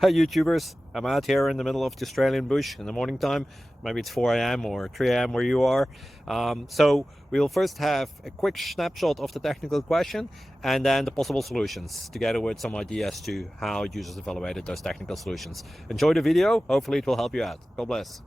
Hi YouTubers, I'm out here in the middle of the Australian bush in the morning time. Maybe it's 4 a.m. or 3 a.m. where you are. So we'll first have a quick snapshot of the technical question and then the possible solutions, together with some ideas to how users evaluated those technical solutions. Enjoy the video, hopefully it will help you out. God bless.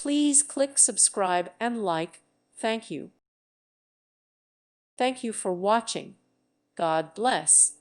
Please click subscribe and like. Thank you. Thank you for watching. God bless.